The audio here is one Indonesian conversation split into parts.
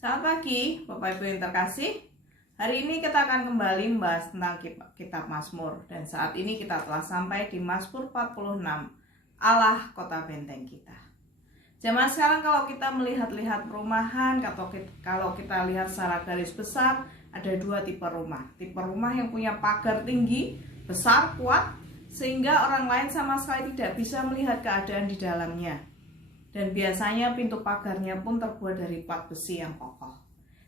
Selamat pagi, Bapak Ibu yang terkasih. Hari ini kita akan kembali membahas tentang kitab Mazmur. Dan saat ini kita telah sampai di Mazmur 46, Allah Kota Benteng Kita. Zaman sekarang kalau kita melihat-lihat perumahan, kalau kita lihat secara garis besar, ada dua tipe rumah. Tipe rumah yang punya pagar tinggi, besar, kuat, sehingga orang lain sama sekali tidak bisa melihat keadaan di dalamnya. Dan biasanya pintu pagarnya pun terbuat dari plat besi yang kokoh.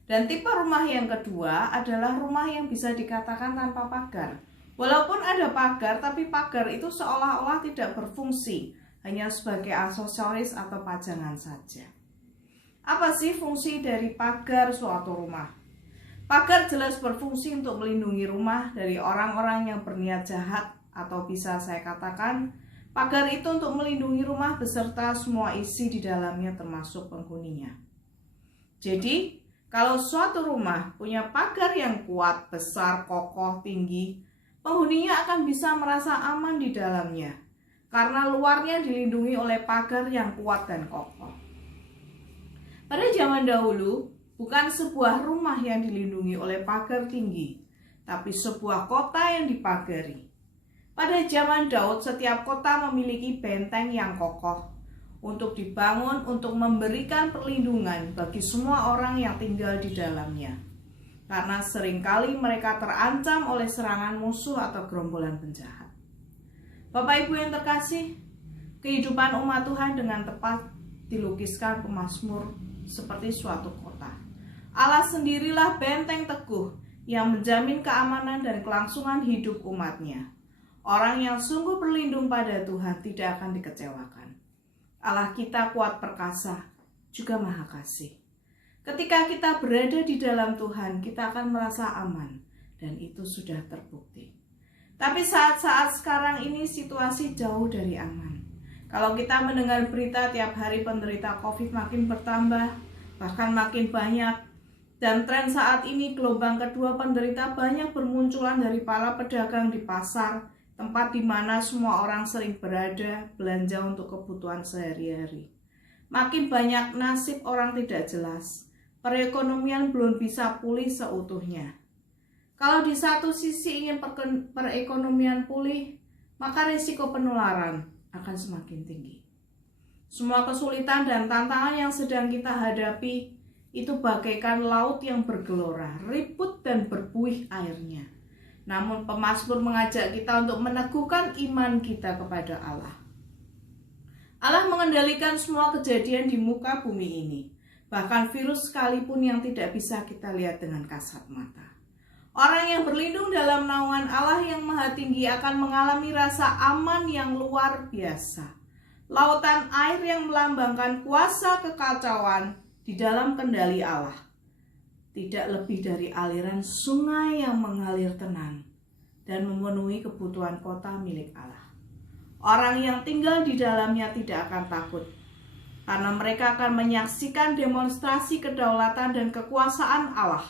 Dan tipe rumah yang kedua adalah rumah yang bisa dikatakan tanpa pagar. Walaupun ada pagar, tapi pagar itu seolah-olah tidak berfungsi, hanya sebagai aksesoris atau pajangan saja. Apa sih fungsi dari pagar suatu rumah? Pagar jelas berfungsi untuk melindungi rumah dari orang-orang yang berniat jahat, atau bisa saya katakan pagar itu untuk melindungi rumah beserta semua isi di dalamnya termasuk penghuninya. Jadi, kalau suatu rumah punya pagar yang kuat, besar, kokoh, tinggi, penghuninya akan bisa merasa aman di dalamnya karena luarnya dilindungi oleh pagar yang kuat dan kokoh. Pada zaman dahulu, bukan sebuah rumah yang dilindungi oleh pagar tinggi, tapi sebuah kota yang dipagari. Pada zaman Daud, setiap kota memiliki benteng yang kokoh untuk dibangun untuk memberikan perlindungan bagi semua orang yang tinggal di dalamnya. Karena seringkali mereka terancam oleh serangan musuh atau gerombolan penjahat. Bapak Ibu yang terkasih, kehidupan umat Tuhan dengan tepat dilukiskan pemazmur seperti suatu kota. Allah sendirilah benteng teguh yang menjamin keamanan dan kelangsungan hidup umatnya. Orang yang sungguh berlindung pada Tuhan tidak akan dikecewakan. Allah kita kuat perkasa, juga maha kasih. Ketika kita berada di dalam Tuhan, kita akan merasa aman, dan itu sudah terbukti. Tapi saat-saat sekarang ini situasi jauh dari aman. Kalau kita mendengar berita tiap hari penderita COVID makin bertambah, bahkan makin banyak, dan tren saat ini gelombang kedua penderita banyak bermunculan dari para pedagang di pasar, tempat di mana semua orang sering berada, belanja untuk kebutuhan sehari-hari. Makin banyak nasib orang tidak jelas. Perekonomian belum bisa pulih seutuhnya. Kalau di satu sisi ingin perekonomian pulih, maka risiko penularan akan semakin tinggi. Semua kesulitan dan tantangan yang sedang kita hadapi itu bagaikan laut yang bergelora, ribut dan berbuih airnya. Namun pemazmur mengajak kita untuk meneguhkan iman kita kepada Allah. Allah mengendalikan semua kejadian di muka bumi ini, bahkan virus sekalipun yang tidak bisa kita lihat dengan kasat mata. Orang yang berlindung dalam naungan Allah yang maha tinggi akan mengalami rasa aman yang luar biasa. Lautan air yang melambangkan kuasa kekacauan di dalam kendali Allah. Tidak lebih dari aliran sungai yang mengalir tenang dan memenuhi kebutuhan kota milik Allah. Orang yang tinggal di dalamnya tidak akan takut, karena mereka akan menyaksikan demonstrasi kedaulatan dan kekuasaan Allah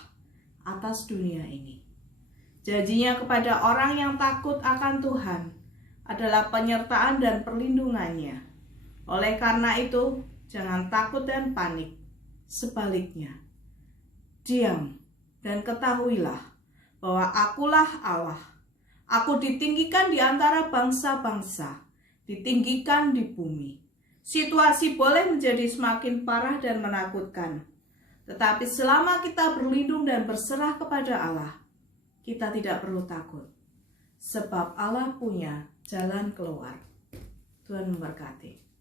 atas dunia ini. Janjinya kepada orang yang takut akan Tuhan adalah penyertaan dan perlindungannya. Oleh karena itu, jangan takut dan panik. Sebaliknya, diam dan ketahuilah bahwa akulah Allah. Aku ditinggikan di antara bangsa-bangsa, ditinggikan di bumi. Situasi boleh menjadi semakin parah dan menakutkan. Tetapi selama kita berlindung dan berserah kepada Allah, kita tidak perlu takut. Sebab Allah punya jalan keluar. Tuhan memberkati.